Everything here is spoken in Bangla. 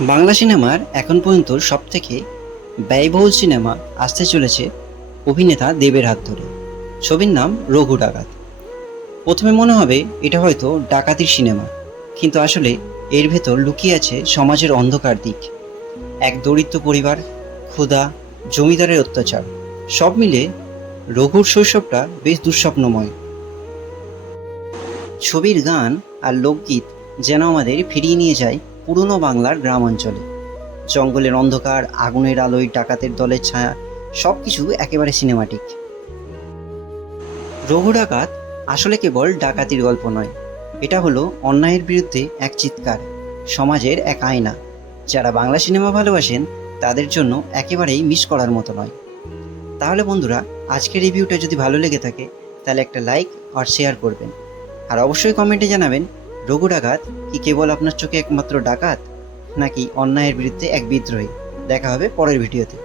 বাংলা সিনেমার এখন পর্যন্ত সবথেকে ব্যয়বহুল সিনেমা আসতে চলেছে অভিনেতা দেবের হাত ধরে। ছবির নাম রঘু ডাকাত। প্রথমে মনে হবে এটা হয়তো ডাকাতির সিনেমা, কিন্তু আসলে এর ভেতর লুকিয়ে আছে সমাজের অন্ধকার দিক। এক দরিদ্র পরিবার, ক্ষুধা, জমিদারের অত্যাচার, সব মিলে রঘুর শৈশবটা বেশ দুঃস্বপ্নময়। ছবির গান আর লোকগীত যেন আমাদের ফিরিয়ে নিয়ে যায় পুরনো বাংলার গ্রাম অঞ্চলে। জঙ্গলের অন্ধকার, আগুনের আলোয় ডাকাতের দলের ছায়া, সবকিছু একেবারে সিনেমাটিক। রঘু ডাকাত আসলে কেবল ডাকাতির গল্প নয়, এটা হলো অন্যায়ের বিরুদ্ধে এক চিৎকার, সমাজের এক আয়না। যারা বাংলা সিনেমা ভালোবাসেন তাদের জন্য একেবারেই মিস করার মতো নয়। তাহলে বন্ধুরা, আজকের রিভিউটা যদি ভালো লেগে থাকে তাহলে একটা লাইক আর শেয়ার করবেন। আর অবশ্যই কমেন্টে জানাবেন, রঘু ডাকাত কি কেবল আপনার চোখে একমাত্র ডাকাত, নাকি অন্যায়ের বিরুদ্ধে এক বিদ্রোহী। দেখা হবে পরের ভিডিওতে।